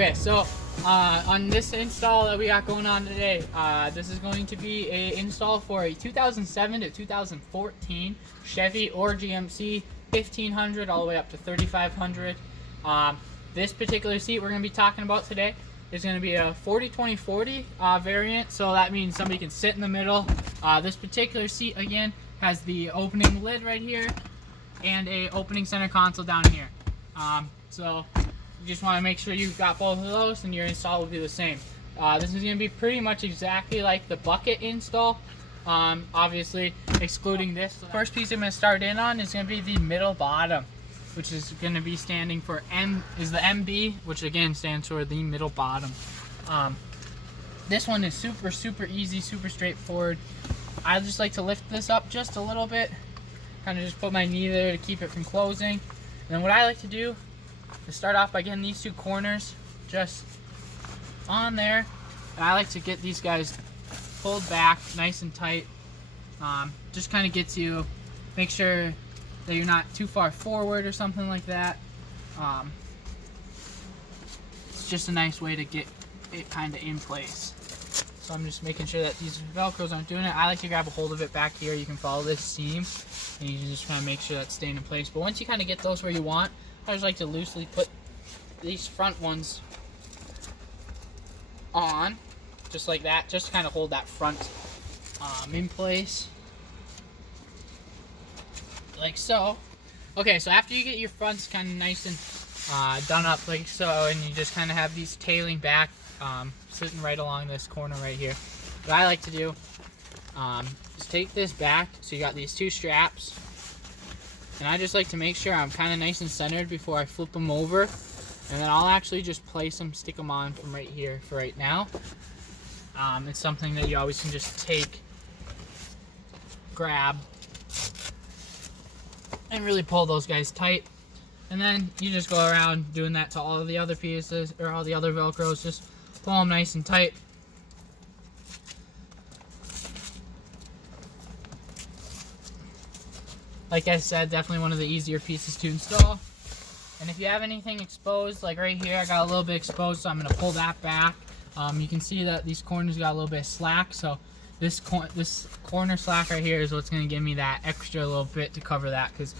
Okay, so on this install that we got going on today, this is going to be a install for a 2007 to 2014 Chevy or GMC 1500 all the way up to 3500. This particular seat we're going to be talking about today is going to be a 40-20-40 variant, so that means somebody can sit in the middle. This particular seat again has the opening lid right here and a opening center console down here. So you just want to make sure you've got both of those and your install will be the same. This is going to be pretty much exactly like the bucket install, obviously excluding this. The first piece I'm going to start in on is going to be the middle bottom, which is going to be standing for the MB, which again stands for the middle bottom. This one is super easy, super straightforward. I just like to lift this up just a little bit, kind of just put my knee there to keep it from closing. And then what I like to do is start off by getting these two corners just on there, and I like to get these guys pulled back nice and tight. Just kind of gets you, make sure that you're not too far forward or something like that. It's just a nice way to get it kind of in place. So I'm just making sure that these Velcros aren't doing it. I like to grab a hold of it back here. You can follow this seam and you can just kind of make sure that's staying in place. But once you kind of get those where you want, I just like to loosely put these front ones on, just like that, just to kind of hold that front in place, like so. Okay, so after you get your fronts kind of nice and done up like so, and you just kind of have these tailing back, sitting right along this corner right here, what I like to do is take this back, so you got these two straps, and I just like to make sure I'm kind of nice and centered before I flip them over, and then I'll actually just place them, stick them on from right here for right now. It's something that you always can just take, grab, and really pull those guys tight. And then you just go around doing that to all of the other pieces, or all the other Velcros, just pull them nice and tight. Like I said, definitely one of the easier pieces to install. And if you have anything exposed, like right here, I got a little bit exposed, so I'm going to pull that back. You can see that these corners got a little bit of slack, so this corner slack right here is what's going to give me that extra little bit to cover that, because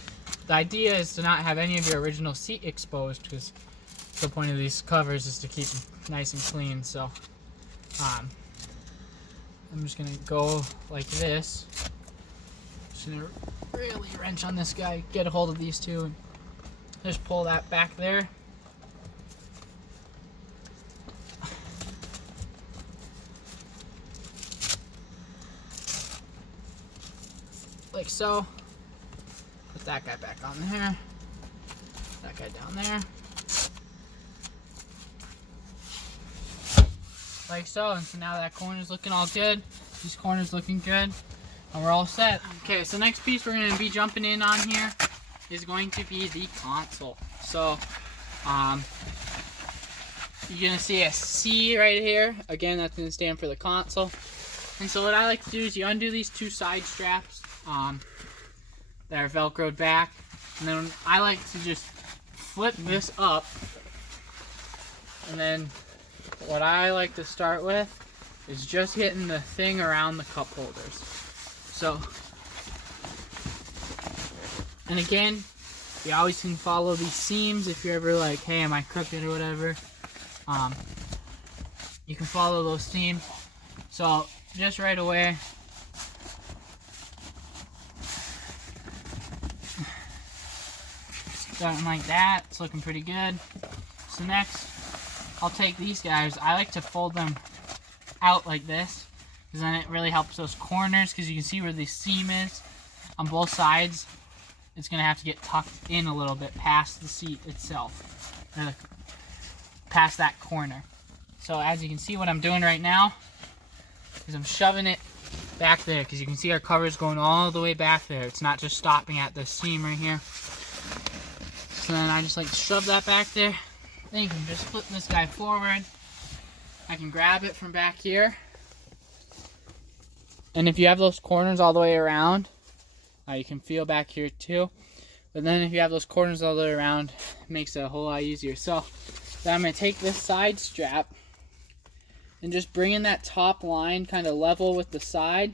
the idea is to not have any of your original seat exposed, because the point of these covers is to keep them nice and clean. So I'm just going to go like this. Just going to really wrench on this guy, get a hold of these two, and just pull that back there. Like so. Put that guy back on there. That guy down there. Like so. And so now that corner's looking all good. This corner's looking good. And we're all set. Okay, so next piece we're going to be jumping in on here is going to be the console. So, you're going to see a C right here. Again, that's going to stand for the console. And so what I like to do is you undo these two side straps that are Velcroed back. And then I like to just flip this up. And then what I like to start with is just hitting the thing around the cup holders. So, and again, you always can follow these seams if you're ever like, hey, am I crooked or whatever. You can follow those seams. So just right away, starting like that, it's looking pretty good. So next, I'll take these guys. I like to fold them out like this, because then it really helps those corners, because you can see where the seam is on both sides. It's going to have to get tucked in a little bit past the seat itself, or past that corner. So as you can see, what I'm doing right now is I'm shoving it back there, because you can see our cover is going all the way back there. It's not just stopping at the seam right here. So then I just like to shove that back there. Then you can just flip this guy forward. I can grab it from back here. And if you have those corners all the way around, you can feel back here too. But then if you have those corners all the way around, it makes it a whole lot easier. So Then I'm going to take this side strap and just bringing that top line kind of level with the side.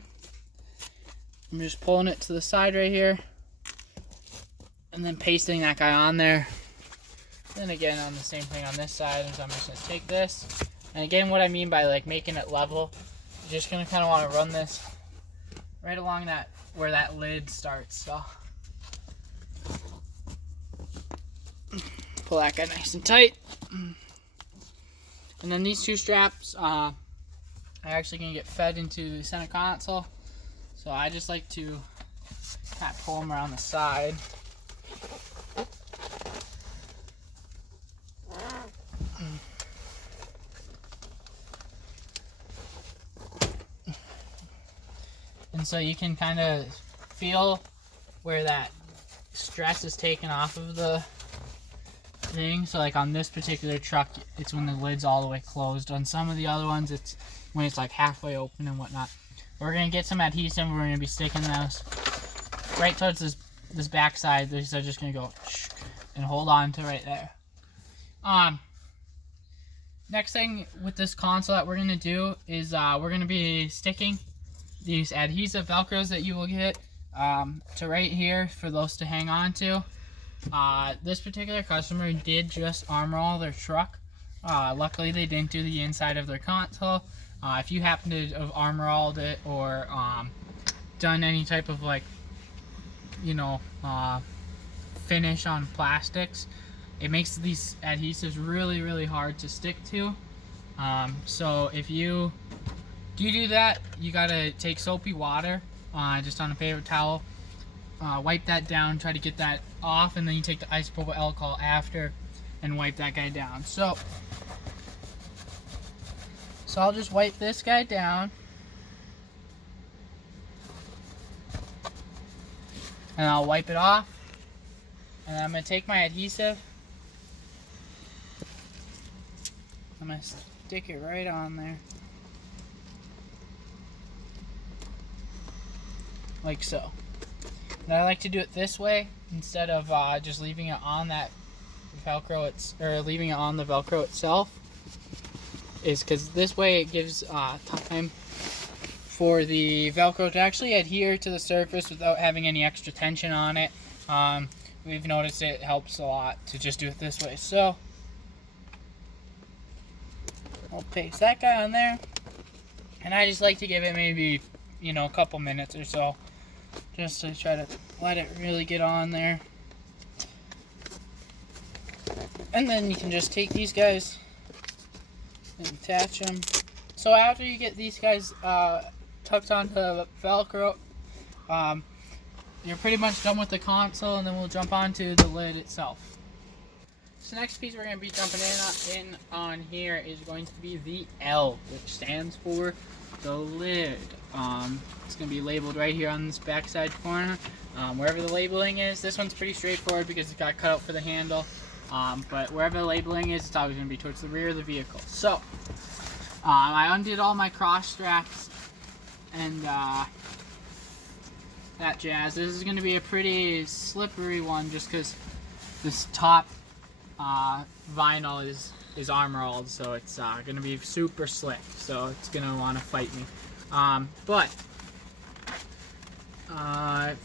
I'm just pulling it to the side right here and then pasting that guy on there. Then again on the same thing on this side, and so I'm just going to take this. And again, what I mean by like making it level, you're just going to kind of want to run this right along that where that lid starts. So pull that guy nice and tight. And then these two straps are actually going to get fed into the center console. So I just like to kind of pull them around the side. And so you can kind of feel where that stress is taken off of the thing. So like on this particular truck, it's when the lid's all the way closed. On some of the other ones, it's when it's like halfway open and whatnot. We're going to get some adhesive. We're going to be sticking those right towards this back side. These are just going to go and hold on to right there. Next thing with this console that we're going to do is we're going to be sticking these adhesive velcros that you will get to right here for those to hang on to. This particular customer did just armor all their truck. Luckily they didn't do the inside of their console. If you happen to have armor alled it or done any type of like, you know, finish on plastics, it makes these adhesives really hard to stick to. So if you do that, you gotta take soapy water just on a paper towel, wipe that down, try to get that off, and then you take the isopropyl alcohol after and wipe that guy down. So I'll just wipe this guy down, and I'll wipe it off, and I'm gonna take my adhesive, I'm gonna stick it right on there. Like so. And I like to do it this way instead of just leaving it on that Velcro, leaving it on the Velcro itself, is because this way it gives time for the Velcro to actually adhere to the surface without having any extra tension on it. We've noticed it helps a lot to just do it this way. So I'll paste that guy on there, and I just like to give it maybe, you know, a couple minutes or so, just to try to let it really get on there. And then you can just take these guys and attach them. So after you get these guys tucked onto the Velcro, you're pretty much done with the console, and then we'll jump onto the lid itself. So next piece we're going to be jumping in on here is going to be the L, which stands for the lid. It's going to be labeled right here on this backside corner. Wherever the labeling is, this one's pretty straightforward because it's got cut out for the handle. But wherever the labeling is, it's always going to be towards the rear of the vehicle. So I undid all my cross straps and that jazz. This is going to be a pretty slippery one just because this top vinyl is armor-alled, so it's going to be super slick. So it's going to want to fight me. But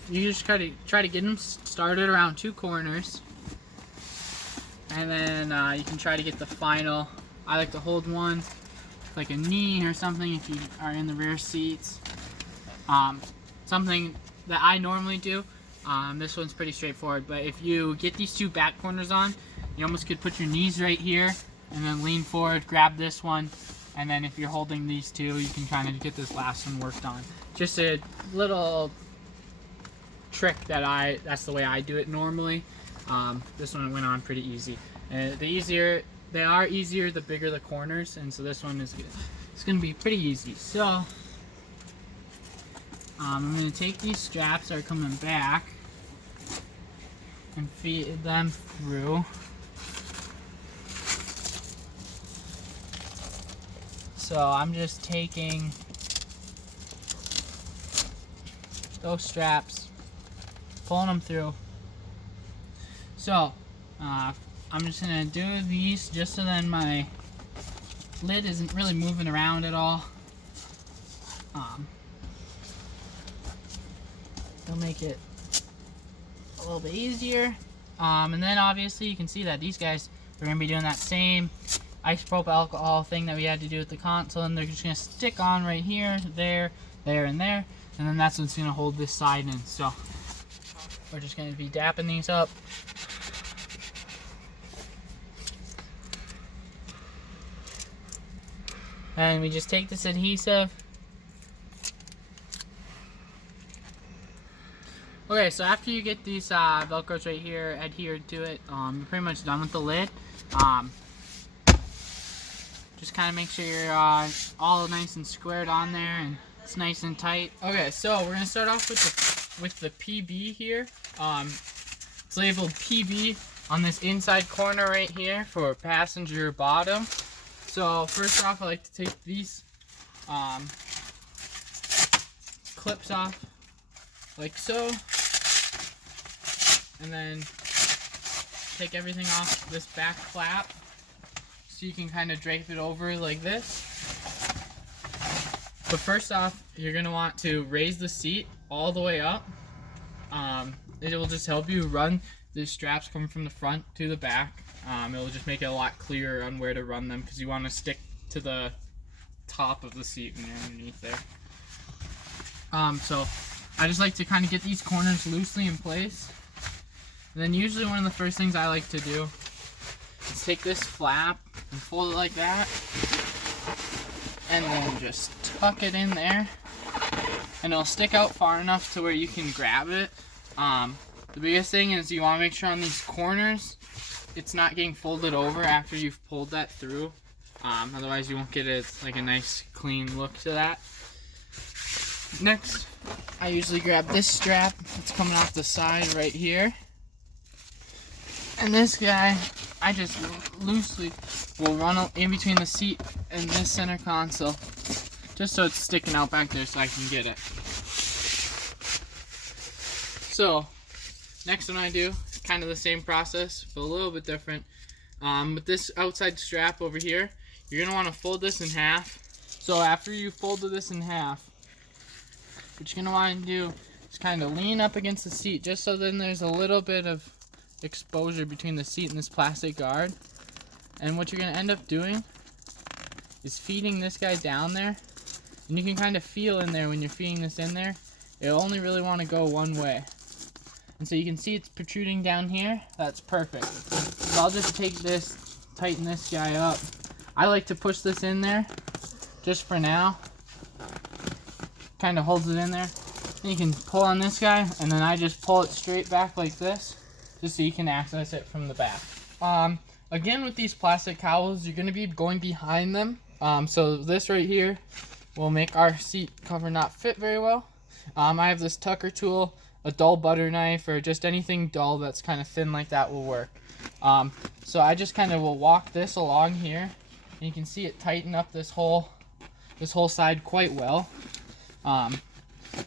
you just try to get them started around two corners, and then you can try to get the final. I like to hold one like a knee or something if you are in the rear seats. Something that I normally do. This one's pretty straightforward, but if you get these two back corners on, you almost could put your knees right here and then lean forward, grab this one, and then if you're holding these two, you can kind of get this last one worked on. Just a little trick that's the way I do it normally. This one went on pretty easy. They are easier the bigger the corners, and so this one is good. It's going to be pretty easy. So I'm going to take these straps that are coming back and feed them through. So I'm just taking those straps, pulling them through. So I'm just gonna do these just so then my lid isn't really moving around at all. It'll make it a little bit easier. And then obviously you can see that these guys are gonna be doing that same isopropyl alcohol thing that we had to do with the console, and they're just gonna stick on right here, there, and there, and then that's what's gonna hold this side in. So we're just gonna be dapping these up. And we just take this adhesive. Okay, so after you get these Velcros right here adhered to it, you're pretty much done with the lid. Just kind of make sure you're all nice and squared on there and it's nice and tight. Okay, so we're gonna start off with the PB here. It's labeled PB on this inside corner right here for passenger bottom. So first off, I like to take these clips off like so, and then take everything off this back flap so you can kind of drape it over like this. But first off, you're going to want to raise the seat all the way up. It will just help you run the straps coming from the front to the back. It will just make it a lot clearer on where to run them, because you want to stick to the top of the seat when you're underneath there. So I just like to kind of get these corners loosely in place. And then usually one of the first things I like to do is take this flap and fold it like that, and then just tuck it in there, and it'll stick out far enough to where you can grab it. The biggest thing is you want to make sure on these corners it's not getting folded over after you've pulled that through. Otherwise you won't get like a nice clean look to that. Next, I usually grab this strap that's coming off the side right here, and this guy I just loosely will run in between the seat and this center console, just so it's sticking out back there so I can get it. So next one I do is kind of the same process, but a little bit different. With this outside strap over here, you're going to want to fold this in half. So after you folded this in half, what you're going to want to do is kind of lean up against the seat, just so then there's a little bit of exposure between the seat and this plastic guard. And what you're going to end up doing is feeding this guy down there, and you can kind of feel in there when you're feeding this in there, it'll only really want to go one way. And so you can see it's protruding down here. That's perfect. So I'll just take this, tighten this guy up. I like to push this in there just for now. Kind of holds it in there. And you can pull on this guy, and then I just pull it straight back like this, just so you can access it from the back. Again, with these plastic cowls, you're going to be going behind them. So this right here will make our seat cover not fit very well. I have this tucker tool, a dull butter knife, or just anything dull that's kind of thin like that will work. So I just kind of will walk this along here, and you can see it tighten up this whole side quite well.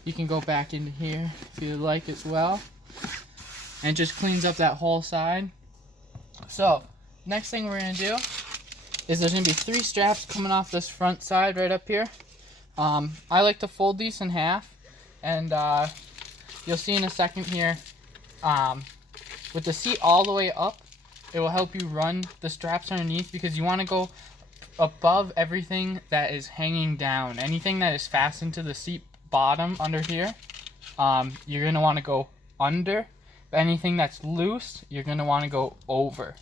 You can go back into here if you'd like as well, and it just cleans up that whole side. So next thing we're going to do is there's going to be 3 straps coming off this front side right up here. I like to fold these in half, and you'll see in a second here, with the seat all the way up, it will help you run the straps underneath, because you want to go above everything that is hanging down. Anything that is fastened to the seat bottom under here, you're going to want to go under. Anything that's loose, you're going to want to go over.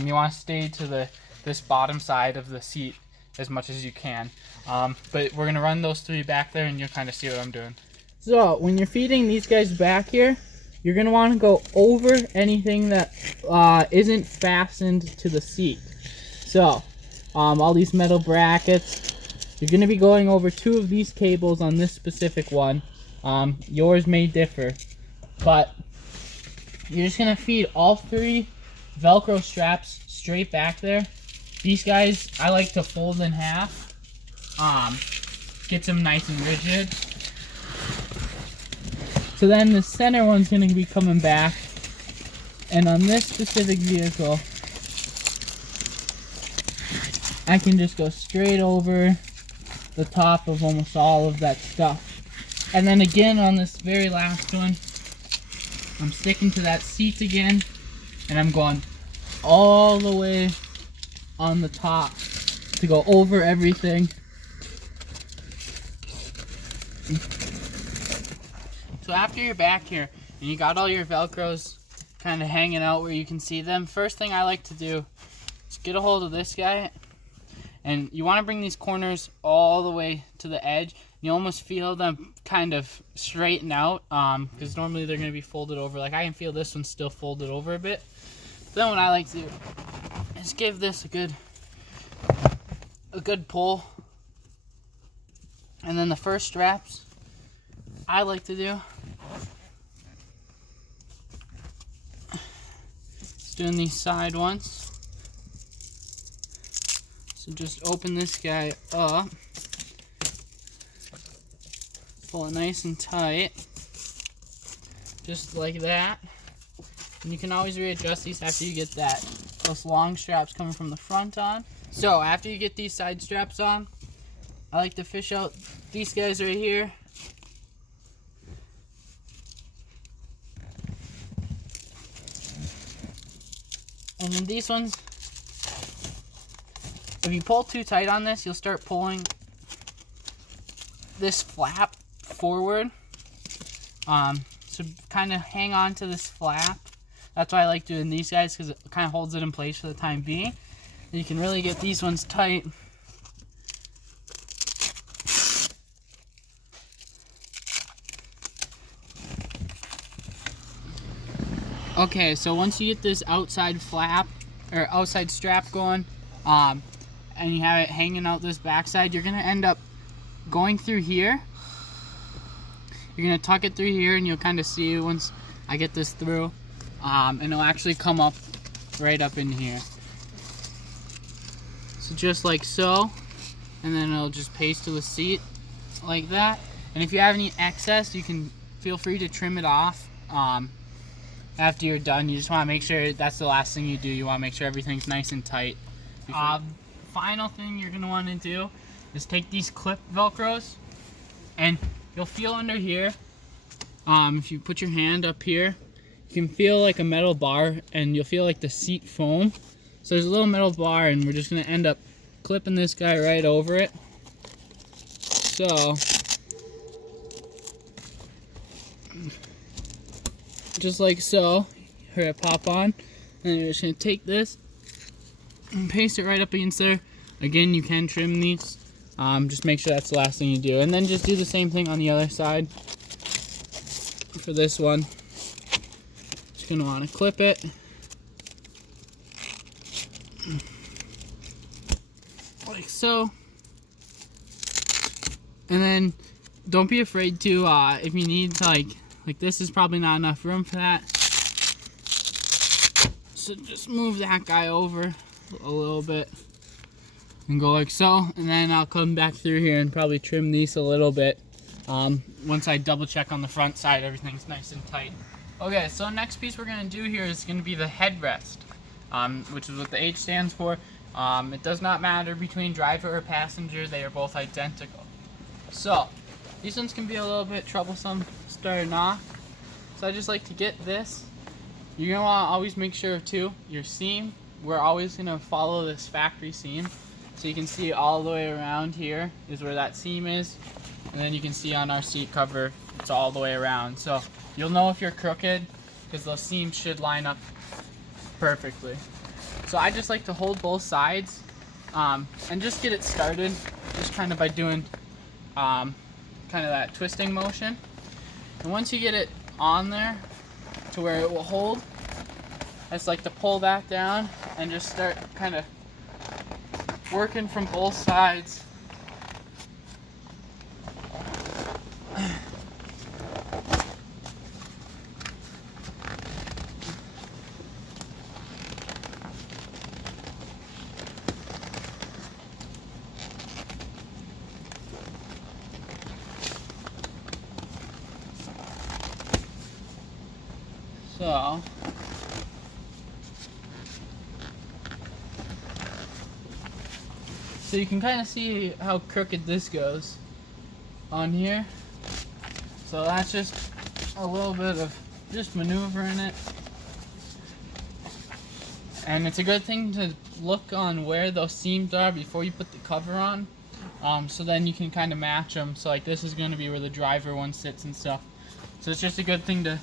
You want to stay to this bottom side of the seat as much as you can. But we're going to run those 3 back there, and you'll kind of see what I'm doing. So when you're feeding these guys back here, you're going to want to go over anything that isn't fastened to the seat. So all these metal brackets, you're going to be going over 2 of these cables on this specific one. Yours may differ, but you're just going to feed all 3 Velcro straps straight back there. These guys I like to fold in half, gets them nice and rigid. So then the center one's going to be coming back, and on this specific vehicle, I can just go straight over the top of almost all of that stuff. And then again on this very last one, I'm sticking to that seat again, and I'm going all the way on the top to go over everything. So after you're back here and you got all your Velcros kind of hanging out where you can see them, first thing I like to do is get a hold of this guy, and you want to bring these corners all the way to the edge. You almost feel them kind of straighten out, because normally they're going to be folded over. Like I can feel this one still folded over a bit. Then what I like to do is give this a good pull, and then the first straps I like to do is doing these side ones. So just open this guy up, pull it nice and tight, just like that. And you can always readjust these after you get those long straps coming from the front on. So after you get these side straps on, I like to fish out these guys right here. And then these ones, if you pull too tight on this, you'll start pulling this flap forward. So kind of hang on to this flap. That's why I like doing these guys, because it kind of holds it in place for the time being. And you can really get these ones tight. Okay, so once you get this outside flap or outside strap going, and you have it hanging out this backside, you're gonna end up going through here. You're gonna tuck it through here, and you'll kind of see once I get this through, and it'll actually come up right up in here. So just like so, and then it'll just paste to the seat like that. And if you have any excess, you can feel free to trim it off. After you're done, you just want to make sure that's the last thing you do. You want to make sure everything's nice and tight. Final thing you're going to want to do is take these clip Velcros, and you'll feel under here, if you put your hand up here, you can feel like a metal bar, and you'll feel like the seat foam. So there's a little metal bar, and we're just going to end up clipping this guy right over it. So just like so, hear it pop on, and you're just going to take this and paste it right up against there. Again, you can trim these, just make sure that's the last thing you do, and then just do the same thing on the other side. For this one, just going to want to clip it, like so, and then don't be afraid to, if you need to, like this is probably not enough room for that, so just move that guy over a little bit and go like so, and then I'll come back through here and probably trim these a little bit, once I double check on the front side everything's nice and tight. Okay, so next piece we're going to do here is going to be the headrest, which is what the H stands for. It does not matter between driver or passenger, they are both identical. So these ones can be a little bit troublesome starting off, so I just like to get this. You're going to want to always make sure too, your seam, we're always going to follow this factory seam. So you can see all the way around here is where that seam is, and then you can see on our seat cover it's all the way around. So you'll know if you're crooked because those seams should line up perfectly. So I just like to hold both sides, and just get it started just kind of by doing kind of that twisting motion. And once you get it on there to where it will hold, I just like to pull that down and just start kind of working from both sides. So So you can kind of see how crooked this goes on here. So that's just a little bit of just maneuvering it. And it's a good thing to look on where those seams are before you put the cover on. So then you can kind of match them. So like this is going to be where the driver one sits and stuff. So it's just a good thing to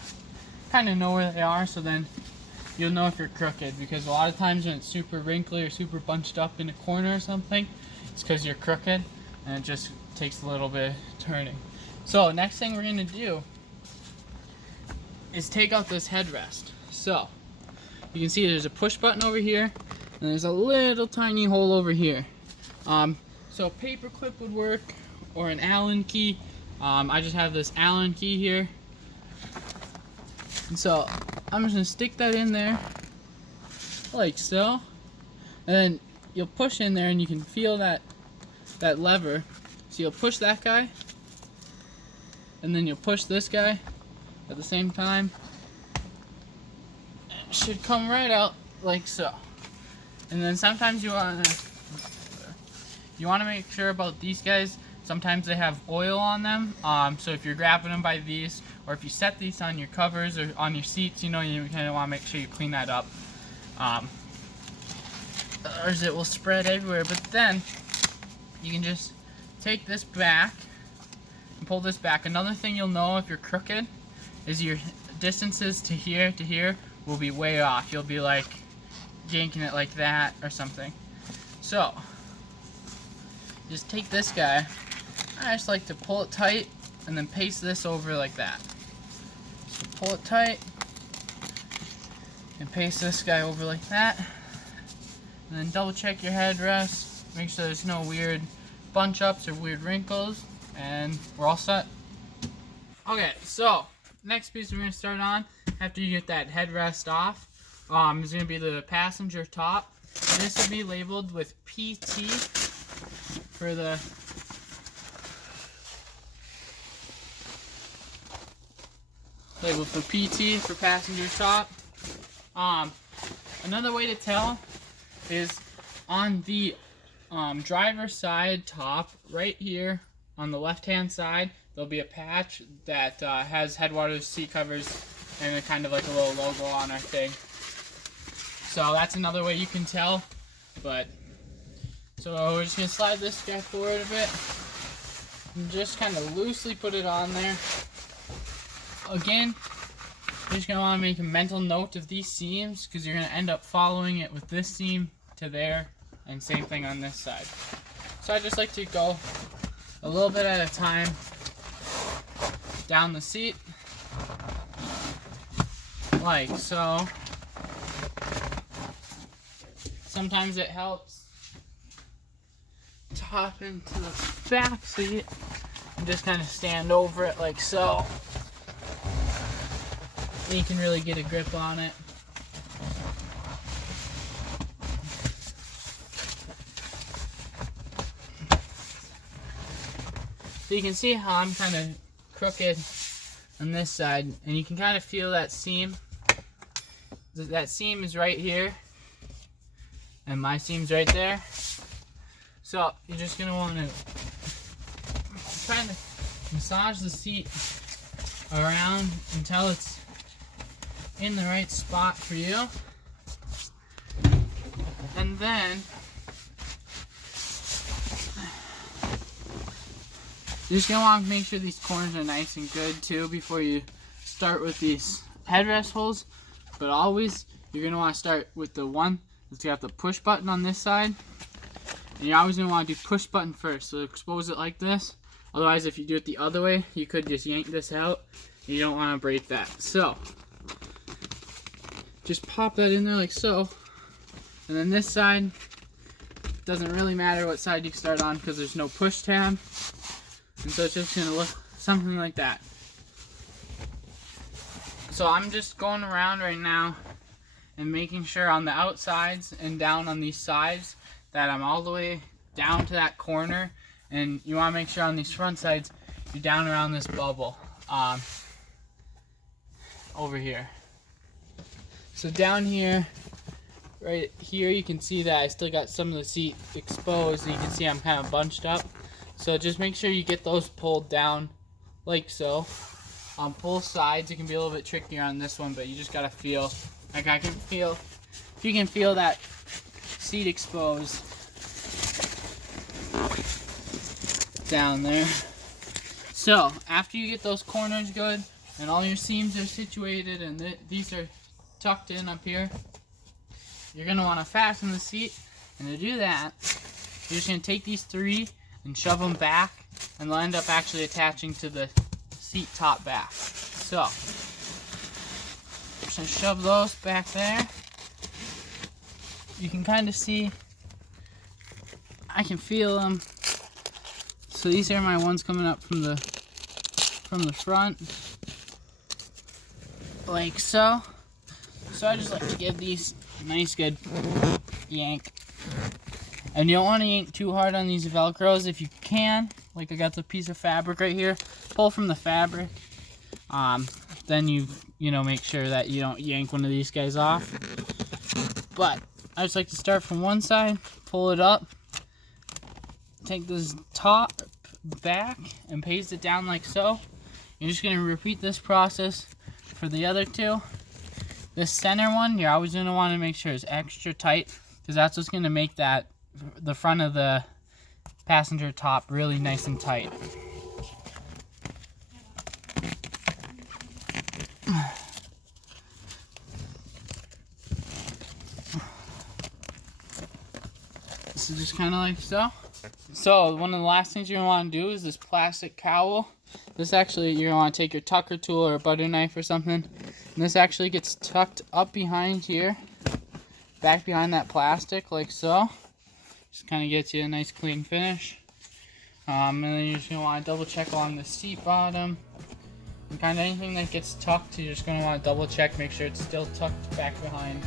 kind of know where they are, so then you'll know if you're crooked. Because a lot of times when it's super wrinkly or super bunched up in a corner or something, it's because you're crooked and it just takes a little bit of turning. So next thing we're going to do is take out this headrest. So you can see there's a push button over here and there's a little tiny hole over here. So a paper clip would work, or an Allen key. I just have this Allen key here. And so I'm just gonna stick that in there like so. And then you'll push in there and you can feel that lever. So you'll push that guy and then you'll push this guy at the same time. It should come right out like so. And then sometimes you want to make sure about these guys. Sometimes they have oil on them, so if you're grabbing them by these, or if you set these on your covers or on your seats, you know, you kind of want to make sure you clean that up, or it will spread everywhere. But then you can just take this back and pull this back. Another thing you'll know if you're crooked is your distances to here will be way off. You'll be like yanking it like that or something. So just take this guy. I just like to pull it tight and then paste this over like that. So pull it tight and paste this guy over like that. And then double check your headrest. Make sure there's no weird bunch ups or weird wrinkles. And we're all set. Okay, so next piece we're going to start on after you get that headrest off is going to be the passenger top. This will be labeled with PT for the labeled for PT for passenger top. Another way to tell is on the driver's side top right here on the left hand side, there'll be a patch that has Headwaters seat covers and a kind of like a little logo on our thing. So that's another way you can tell. But so we're just going to slide this guy forward a bit and just kind of loosely put it on there. Again, you're just going to want to make a mental note of these seams because you're going to end up following it with this seam to there, and same thing on this side. So I just like to go a little bit at a time down the seat like so. Sometimes it helps top into the back seat and just kind of stand over it like so. And you can really get a grip on it. So you can see how I'm kind of crooked on this side, and you can kind of feel that seam. That seam is right here, and my seam's right there. So you're just going to want to kind of massage the seat around until it's in the right spot for you. And then you're just going to want to make sure these corners are nice and good too before you start with these headrest holes. But always, you're going to want to start with the one that's got the push button on this side. And you're always going to want to do push button first. So expose it like this. Otherwise, if you do it the other way, you could just yank this out. You don't want to break that. So just pop that in there like so. And then this side, doesn't really matter what side you start on because there's no push tab. And so it's just going to look something like that. So I'm just going around right now and making sure on the outsides and down on these sides that I'm all the way down to that corner. And you want to make sure on these front sides you're down around this bubble over here. So down here, right here you can see that I still got some of the seat exposed, and you can see I'm kind of bunched up. So just make sure you get those pulled down like so. On both sides, it can be a little bit trickier on this one, but you just gotta feel, like I can feel, if you can feel that seat exposed down there. So after you get those corners good and all your seams are situated and these are tucked in up here, you're gonna want to fasten the seat. And to do that, you're just gonna take these three and shove them back, and they'll end up actually attaching to the seat top back. So just gonna shove those back there. You can kind of see, I can feel them. So these are my ones coming up from the front, like so. So I just like to give these a nice good yank. And you don't want to yank too hard on these Velcros. If you can, like I got the piece of fabric right here, pull from the fabric. Then you know, make sure that you don't yank one of these guys off. But I just like to start from one side, pull it up, take this top back and paste it down like so. You're just going to repeat this process for the other two. This center one, you're always going to want to make sure it's extra tight, because that's what's going to make that the front of the passenger top really nice and tight. This is just kind of like so. So one of the last things you're going to want to do is this plastic cowl. This actually, you're going to want to take your tucker tool or a butter knife or something. And this actually gets tucked up behind here, back behind that plastic like so. Just kind of gets you a nice clean finish. And then you're just going to want to double check along the seat bottom. And kind of anything that gets tucked, you're just going to want to double check, make sure it's still tucked back behind.